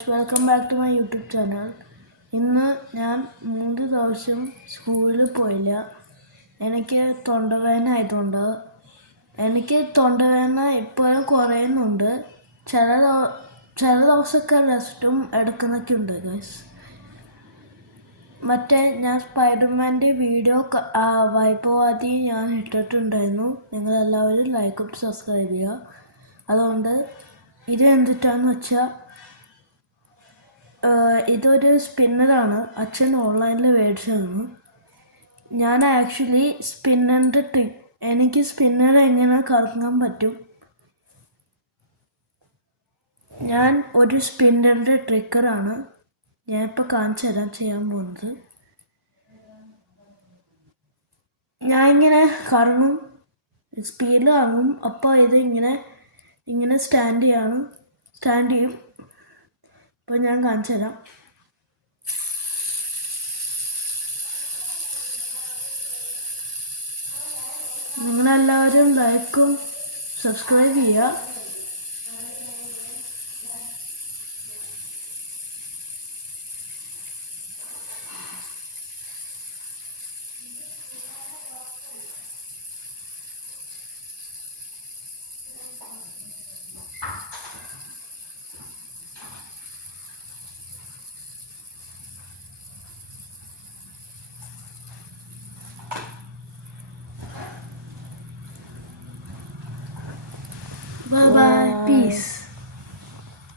Welcome back to my YouTube channel. ഇന്ന് ഞാൻ 3 ദിവസം സ്കൂളിൽ പോയില്ല. എനിക്ക് തൊണ്ടവേദന ആയതുകൊണ്ട് എനിക്ക് തൊണ്ടവേദന ഇപ്പോഴും കുറയുന്നുണ്ട്. ചില ദിവസമൊക്കെ റെസ്റ്റും എടുക്കുന്നൊക്കെ ഉണ്ട് ഗൈസ്. മറ്റേ ഞാൻ സ്പൈഡർമാൻ്റെ വീഡിയോ വായ്പവാദി ഞാൻ ഇട്ടിട്ടുണ്ടായിരുന്നു. നിങ്ങളെല്ലാവരും ലൈക്കും സബ്സ്ക്രൈബ് ചെയ്യുക. അതുകൊണ്ട് ഇത് എന്തിട്ടാന്ന് വെച്ചാൽ ഇതൊരു സ്പിന്നറാണ്. അച്ഛൻ ഓൺലൈനിൽ മേടിച്ചതാണ്. ഞാൻ ആക്ച്വലി എനിക്ക് സ്പിന്നർ എങ്ങനെ കറങ്ങാൻ പറ്റും. ഞാൻ ഒരു സ്പിന്നറിൻ്റെ ട്രിക്കറാണ്. ഞാനിപ്പോൾ കാണിച്ചു തരാൻ ചെയ്യാൻ പോകുന്നത്. ഞാൻ ഇങ്ങനെ കറങ്ങും, സ്പീഡിൽ കറങ്ങും. അപ്പോൾ ഇത് ഇങ്ങനെ സ്റ്റാൻഡ് ചെയ്യും. ഇപ്പോൾ ഞാൻ കാണിച്ചു തരാം. നിങ്ങളെല്ലാവരും ലൈക്കും സബ്സ്ക്രൈബ് ചെയ്യുക. Bye bye. Peace.